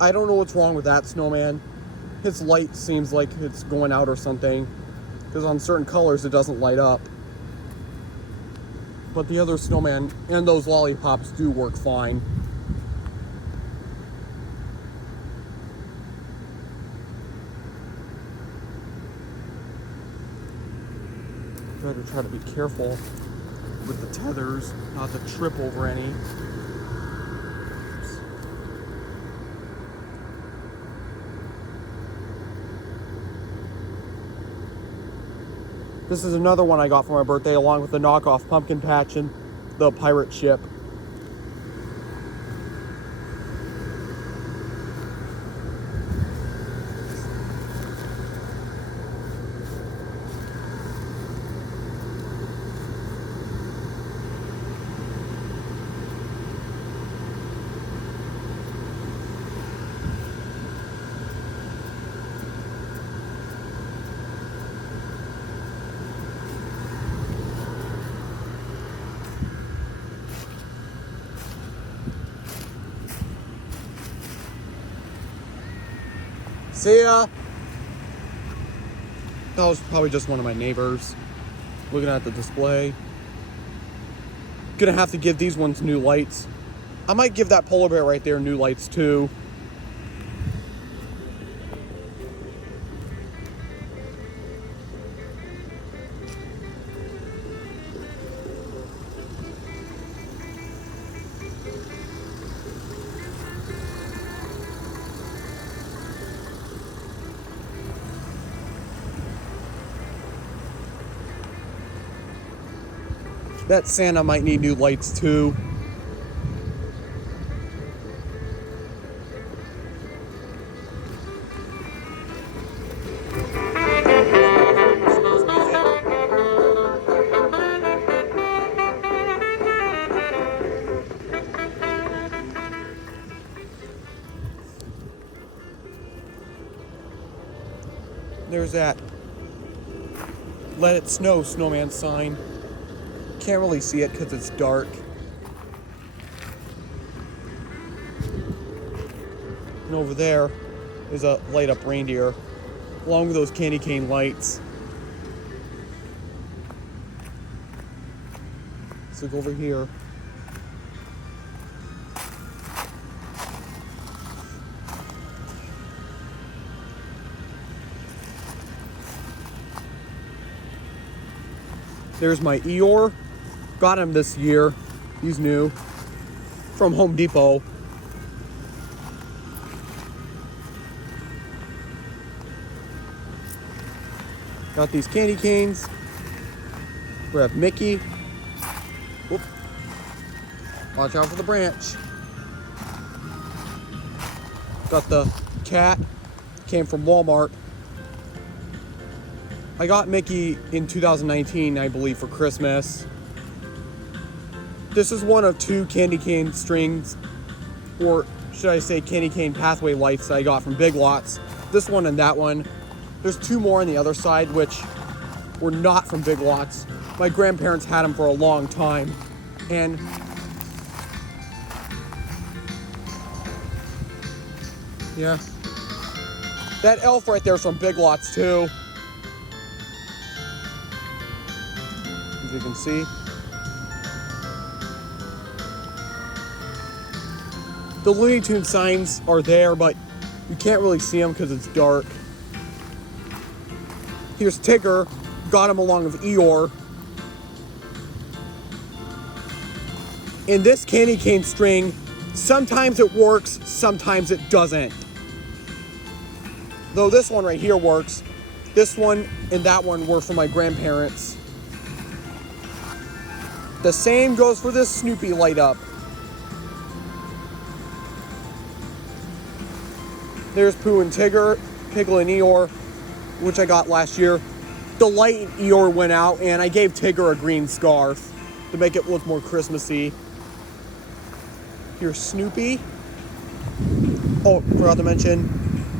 I don't know what's wrong with that snowman. His light seems like it's going out or something, because on certain colors it doesn't light up. But the other snowman and those lollipops do work fine. Better try to be careful with the tethers, not to trip over any. This is another one I got for my birthday, along with the knockoff pumpkin patch and the pirate ship. See ya! That was probably just one of my neighbors looking at the display. Gonna have to give these ones new lights. I might give that polar bear right there new lights too. That Santa might need new lights too. There's that "Let It Snow" snowman sign. Can't really see it because it's dark. And over there is a light up reindeer, along with those candy cane lights. Let's look over here. There's my Eeyore. Got him this year. He's new. From Home Depot. Got these candy canes. We have Mickey. Whoop. Watch out for the branch. Got the cat. Came from Walmart. I got Mickey in 2019, I believe, for Christmas. This is one of two candy cane strings, or should I say candy cane pathway lights that I got from Big Lots. This one and that one. There's two more on the other side, which were not from Big Lots. My grandparents had them for a long time. And yeah, that elf right there is from Big Lots too. As you can see. The Looney Tunes signs are there, but you can't really see them because it's dark. Here's Tigger. Got him along with Eeyore. In this candy cane string, sometimes it works, sometimes it doesn't. Though this one right here works. This one and that one were for my grandparents. The same goes for this Snoopy light up. There's Pooh and Tigger, Piglet and Eeyore, which I got last year. The light in Eeyore went out, and I gave Tigger a green scarf to make it look more Christmassy. Here's Snoopy. Oh, forgot to mention,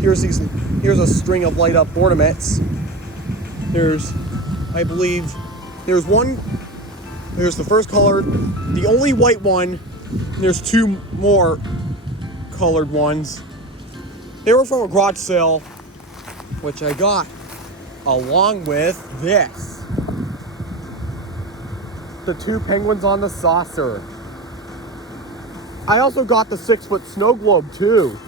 here's a string of light up ornaments. There's, I believe, there's the first colored, the only white one, and there's two more colored ones. They were from a garage sale, which I got along with this. The 2 penguins on the saucer. I also got the 6-foot snow globe too.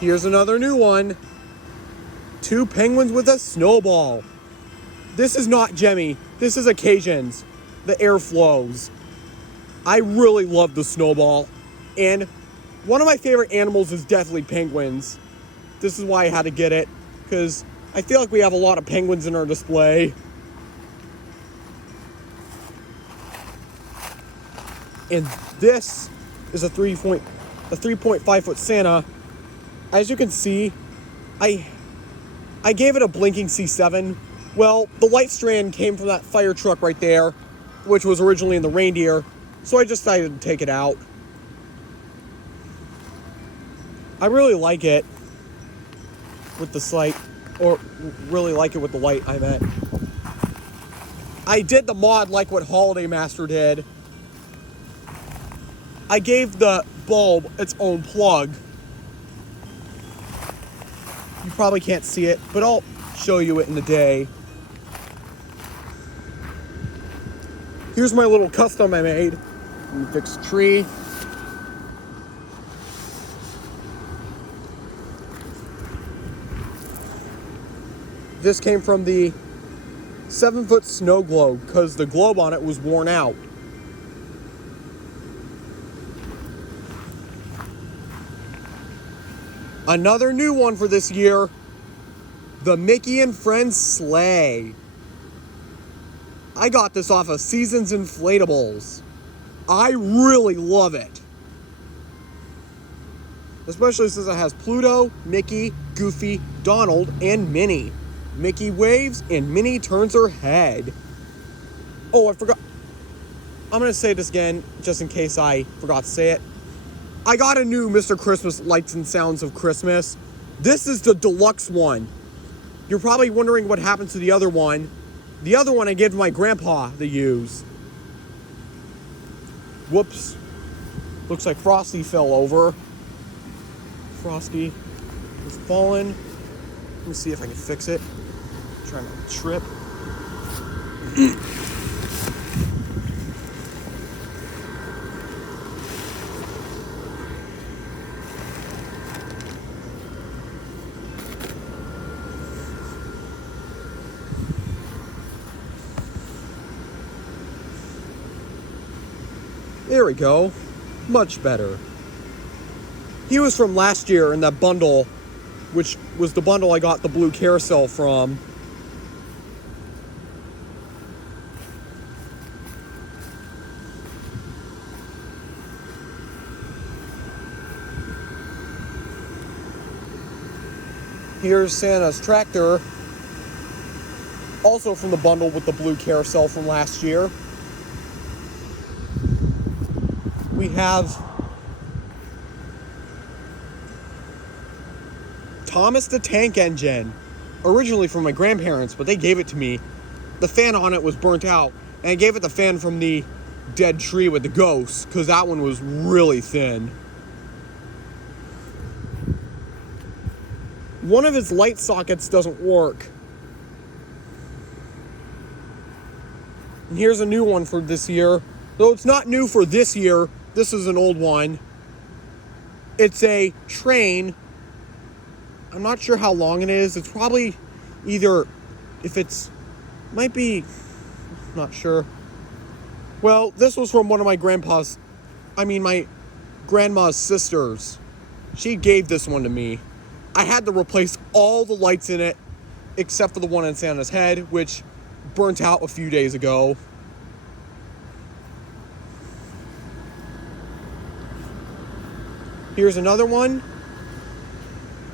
Here's another new one. 2 penguins with a snowball. This is not Jemmy. This is Occasions. The air flows. I really love the snowball. And one of my favorite animals is definitely penguins. This is why I had to get it, because I feel like we have a lot of penguins in our display. And this is a 3.5 foot Santa. As you can see, I gave it a blinking C7. Well, the light strand came from that fire truck right there, which was originally in the reindeer, so I just decided to take it out. I really like it with the sight, or really like it with the light, I meant. I did the mod like what Holiday Master did. I gave the bulb its own plug. You probably can't see it, but I'll show you it in the day. Here's my little custom I made. Let me fix the tree. This came from the 7-foot snow globe because the globe on it was worn out. Another new one for this year, the Mickey and Friends sleigh. I got this off of Seasons Inflatables. I really love it. Especially since it has Pluto, Mickey, Goofy, Donald, and Minnie. Mickey waves and Minnie turns her head. Oh, I forgot. I'm going to say this again, just in case I forgot to say it. I got a new Mr. Christmas Lights and Sounds of Christmas. This is the deluxe one. You're probably wondering what happened to the other one. The other one I gave to my grandpa to use. Whoops. Looks like Frosty fell over. Frosty is falling. Let me see if I can fix it. I'm trying not to trip. There we go. Much better. He was from last year in that bundle, which was the bundle I got the blue carousel from. Here's Santa's tractor, also from the bundle with the blue carousel from last year. We have Thomas the Tank Engine, originally from my grandparents, but they gave it to me. The fan on it was burnt out, and I gave it the fan from the dead tree with the ghost, because that one was really thin. One of his light sockets doesn't work. And here's a new one for this year. Though it's not new for this year, this is an old one. It's a train. I'm not sure how long it is. It's probably either, if it's, might be, not sure. Well, this was from one of my my grandma's sisters. She gave this one to me. I had to replace all the lights in it, except for the one on Santa's head, which burnt out a few days ago. Here's another one,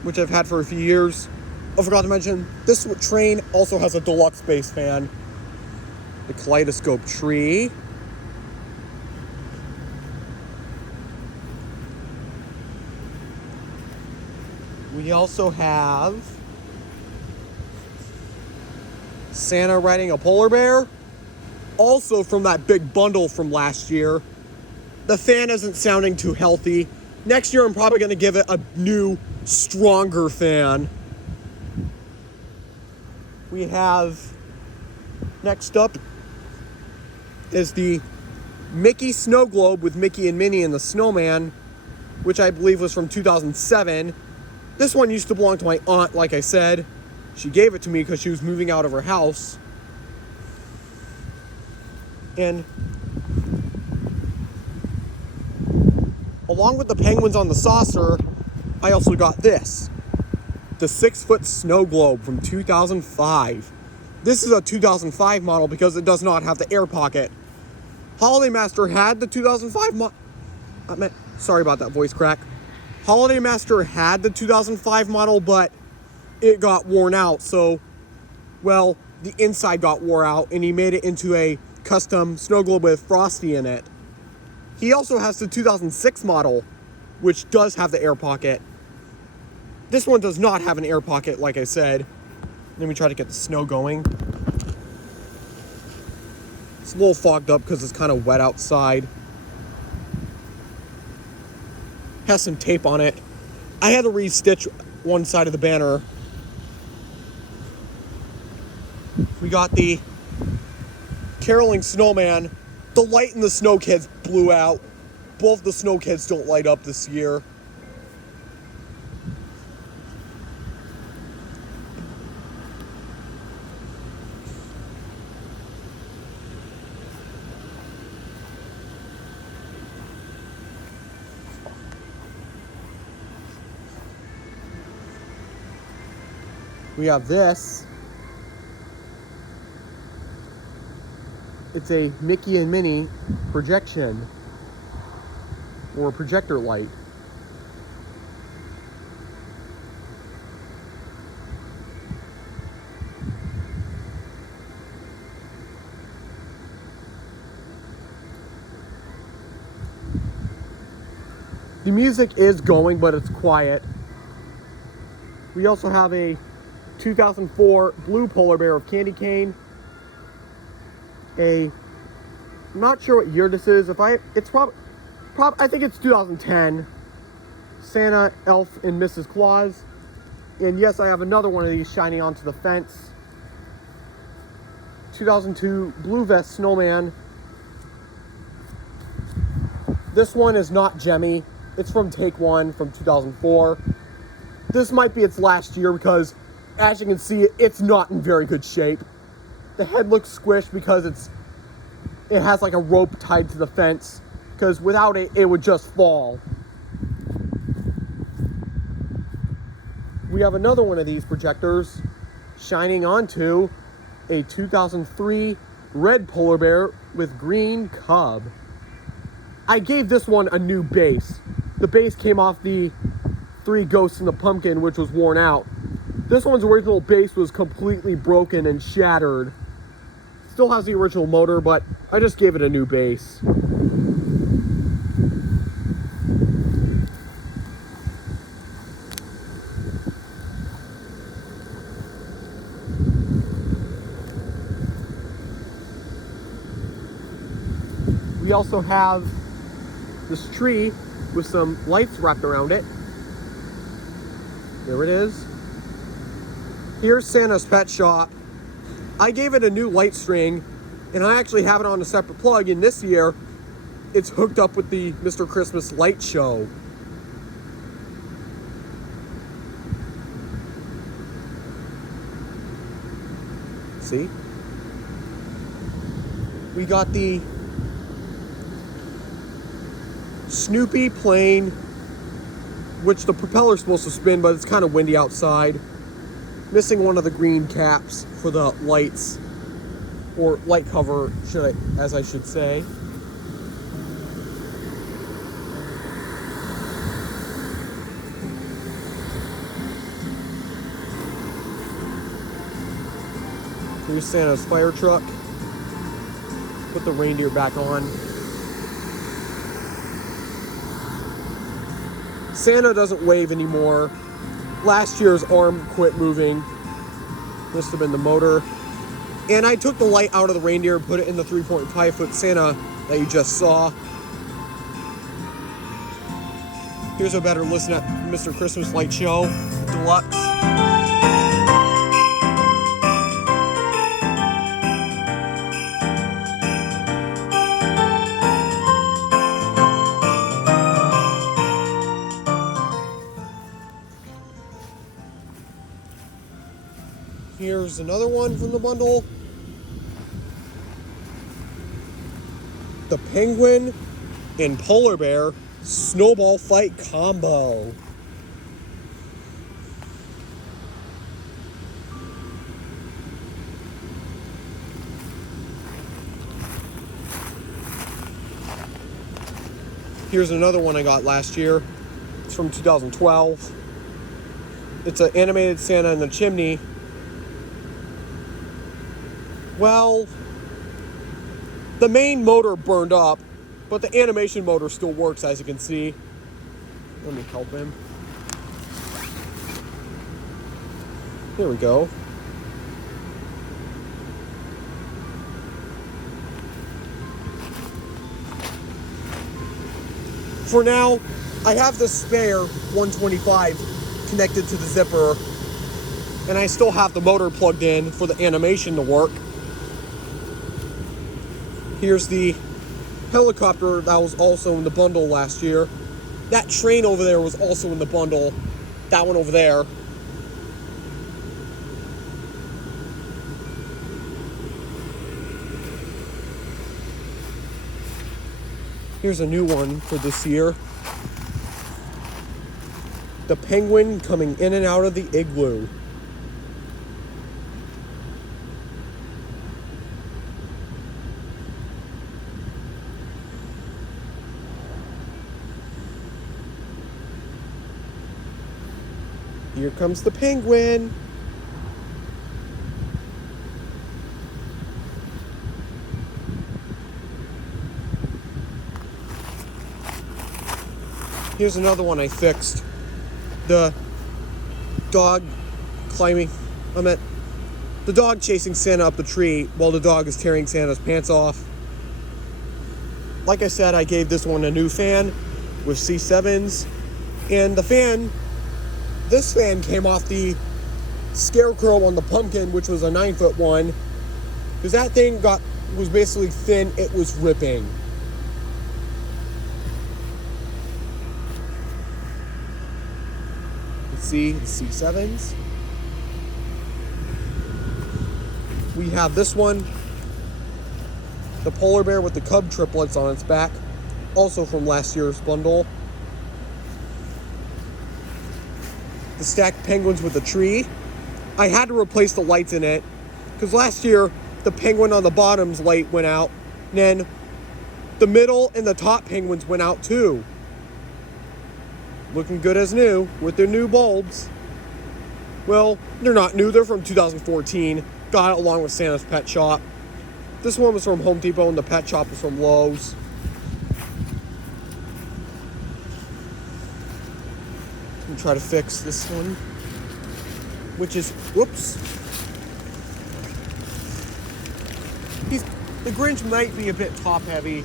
which I've had for a few years. I forgot to mention, this train also has a deluxe base fan. The kaleidoscope tree. We also have Santa riding a polar bear, also from that big bundle from last year. The fan isn't sounding too healthy. Next year, I'm probably going to give it a new, stronger fan. We have, next up is the Mickey Snow Globe with Mickey and Minnie and the Snowman, which I believe was from 2007. This one used to belong to my aunt, like I said. She gave it to me because she was moving out of her house. And along with the penguins on the saucer, I also got this. The 6-foot snow globe from 2005. This is a 2005 model because it does not have the air pocket. Holiday Master had the 2005 model. Sorry about that voice crack. Holiday Master had the 2005 model, but it got worn out. So, well, the inside got wore out, and he made it into a custom snow globe with Frosty in it. He also has the 2006 model, which does have the air pocket. This one does not have an air pocket, like I said. Let me try to get the snow going. It's a little fogged up because it's kind of wet outside. Has some tape on it. I had to re-stitch one side of the banner. We got the caroling snowman. The light in the snow kids blew out. Both the snow kids don't light up this year. We have this. It's a Mickey and Minnie projection or projector light. The music is going, but it's quiet. We also have a 2004 blue polar bear of candy cane. I'm not sure what year this is. I think it's 2010. Santa, Elf, and Mrs. Claus. And yes, I have another one of these shining onto the fence. 2002 blue vest snowman. This one is not Jemmy. It's from Take One from 2004. This might be its last year because, as you can see, it's not in very good shape. The head looks squished because it has like a rope tied to the fence, because without it, it would just fall. We have another one of these projectors shining onto a 2003 red polar bear with green cub. I gave this one a new base. The base came off the Three Ghosts in the Pumpkin, which was worn out. This one's original base was completely broken and shattered. Still has the original motor, but I just gave it a new base. We also have this tree with some lights wrapped around it. There it is. Here's Santa's Pet Shop. I gave it a new light string, and I actually have it on a separate plug, and this year it's hooked up with the Mr. Christmas light show. See? We got the Snoopy plane, which the propeller's supposed to spin, but it's kind of windy outside. Missing one of the green caps for the lights, or light cover, as I should say. Here's Santa's fire truck. Put the reindeer back on. Santa doesn't wave anymore. Last year's arm quit moving. Must have been the motor. And I took the light out of the reindeer and put it in the 3.5-foot Santa that you just saw. Here's a better listen at Mr. Christmas Light Show Deluxe. Here's another one from the bundle. The Penguin and Polar Bear Snowball Fight Combo. Here's another one I got last year. It's from 2012. It's an animated Santa in the chimney. Well, the main motor burned up, but the animation motor still works, as you can see. Let me help him. There we go. For now, I have the spare 125 connected to the zipper, and I still have the motor plugged in for the animation to work. Here's the helicopter that was also in the bundle last year. That train over there was also in the bundle. That one over there. Here's a new one for this year. The Penguin coming in and out of the igloo. Here comes the Penguin. Here's another one I fixed. The dog the dog chasing Santa up the tree while the dog is tearing Santa's pants off. Like I said, I gave this one a new fan with C7s, and this fan came off the scarecrow on the pumpkin, which was a 9-foot one, because that thing was basically thin. It was ripping. Let's see the C7s. We have this one, the polar bear with the cub triplets on its back, also from last year's bundle. The stacked penguins with the tree. I had to replace the lights in it because last year the penguin on the bottom's light went out, and then the middle and the top penguins went out too. Looking good as new with their new bulbs. Well, they're not new, they're from 2014. Got it along with Santa's Pet Shop. This one was from Home Depot and the Pet Shop was from Lowe's. Try to fix this one, which is, whoops. The Grinch might be a bit top heavy.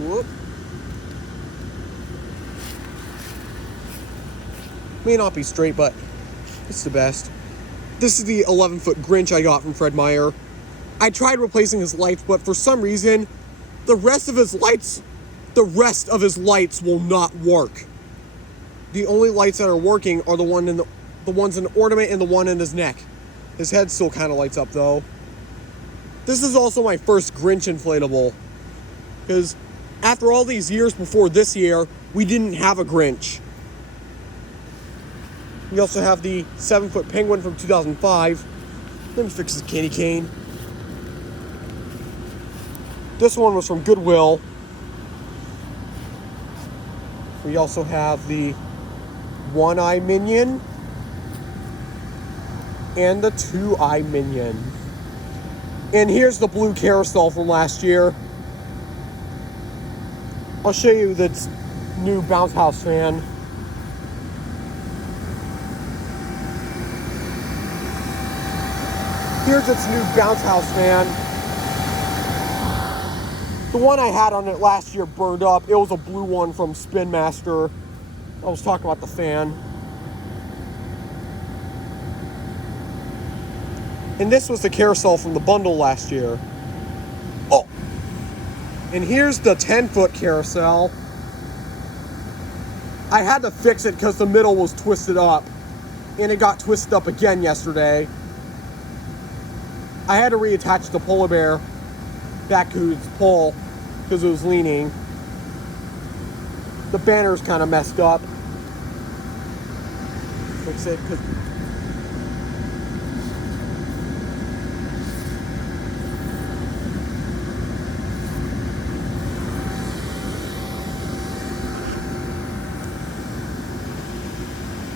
Whoop. May not be straight, but it's the best. This is the 11-foot Grinch I got from Fred Meyer. I tried replacing his lights, but for some reason, the rest of his lights will not work. The only lights that are working are the ones in the ornament and the one in his neck. His head still kind of lights up though. This is also my first Grinch inflatable, because after all these years before this year, we didn't have a Grinch. We also have the 7-foot penguin from 2005. Let me fix his candy cane. This one was from Goodwill. We also have the one-eye minion and the two-eye minion. And here's the blue carousel from last year. I'll show you this new bounce house fan. Here's its new bounce house fan. The one I had on it last year burned up. It was a blue one from Spin Master. I was talking about the fan. And this was the carousel from the bundle last year. Oh! And here's the 10-foot carousel. I had to fix it because the middle was twisted up. And it got twisted up again yesterday. I had to reattach the polar bear back to its pole because it was leaning. The banner's kind of messed up. Fix it because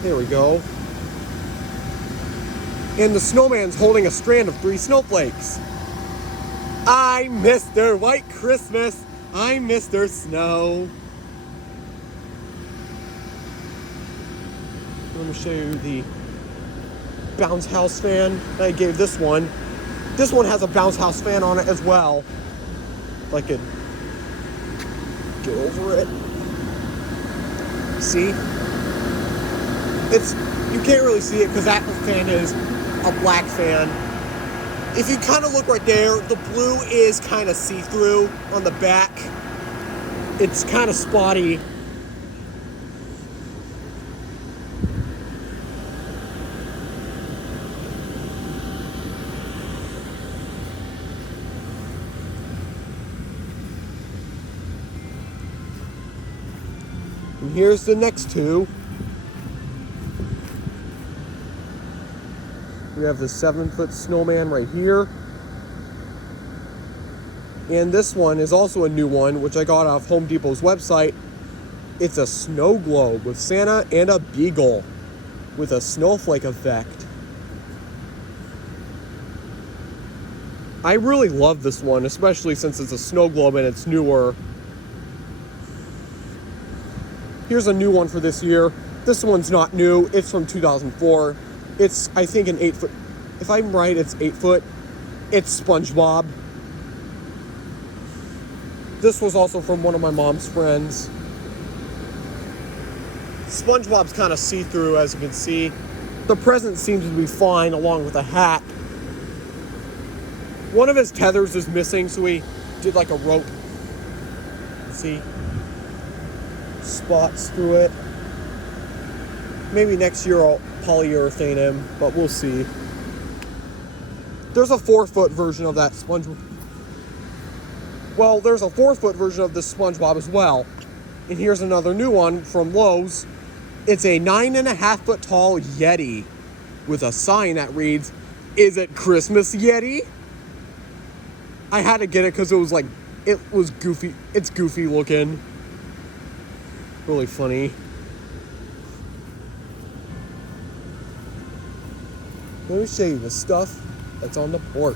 there we go. And the snowman's holding a strand of 3 snowflakes. I'm Mr. White Christmas. I'm Mr. Snow. Let me show you the bounce house fan I gave this one. This one has a bounce house fan on it as well. If I could get over it. See? You can't really see it because that fan is a black fan. If you kind of look right there, the blue is kind of see-through on the back. It's kind of spotty. And here's the next two. We have the 7-foot snowman right here. And this one is also a new one, which I got off Home Depot's website. It's a snow globe with Santa and a beagle with a snowflake effect. I really love this one, especially since it's a snow globe and it's newer. Here's a new one for this year. This one's not new. It's from 2004. It's, I think, an 8-foot. If I'm right, it's 8 foot. It's SpongeBob. This was also from one of my mom's friends. SpongeBob's kind of see-through, as you can see. The present seems to be fine, along with a hat. One of his tethers is missing, so we did like a rope. See? Spots through it. Maybe next year I'll polyurethane him, but we'll see. There's a 4-foot version of that SpongeBob. Well, there's a 4-foot version of this SpongeBob as well. And here's another new one from Lowe's. It's a 9.5-foot tall Yeti with a sign that reads, "Is it Christmas, Yeti?" I had to get it because it was goofy. It's goofy looking. Really funny. Let me show you the stuff that's on the porch.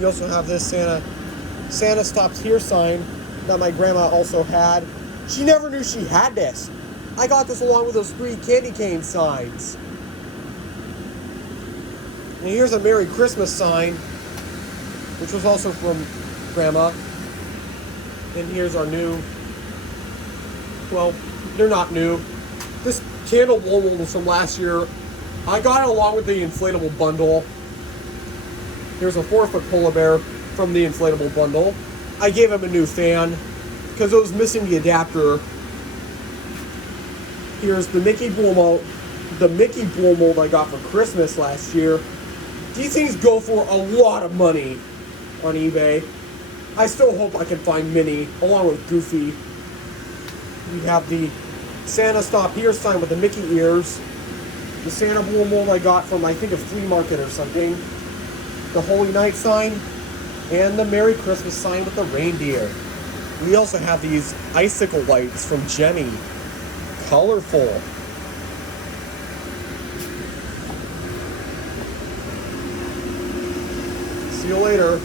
You also have this Santa Stops Here sign that my grandma also had. She never knew she had this. I got this along with those 3 candy cane signs. And here's a Merry Christmas sign, which was also from Grandma. And here's our new, well, they're not new. This candle blow mold was from last year. I got it along with the inflatable bundle. Here's a 4-foot polar bear from the inflatable bundle. I gave him a new fan because it was missing the adapter. Here's the Mickey blow mold. The Mickey blow mold I got for Christmas last year. These things go for a lot of money on eBay. I still hope I can find Minnie along with Goofy. We have the Santa Stop Here sign with the Mickey ears. The Santa blow mold I got from, I think, a flea market or something. The Holy Night sign. And the Merry Christmas sign with the reindeer. We also have these icicle lights from Jenny. Colorful. See you later.